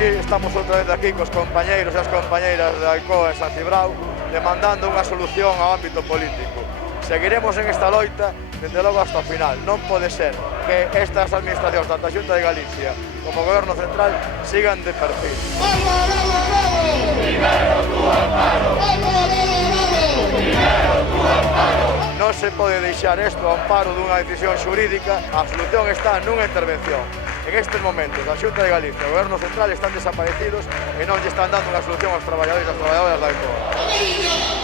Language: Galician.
Hoxe estamos outra vez aquí cos compañeiros e as compañeiras da AICOA en San Cibrao demandando unha solución ao ámbito político. Seguiremos en esta loita dende logo hasta o final. Non pode ser que estas administracións, tanto a Xunta de Galicia como o Goberno Central, sigan de perfil. Non se pode deixar isto ao amparo dunha decisión xurídica. A solución está nunha intervención. En estes momentos, a Xunta de Galicia e o Goberno Central están desaparecidos e non lle están dando unha solución aos traballadores e as traballadoras da AICOA.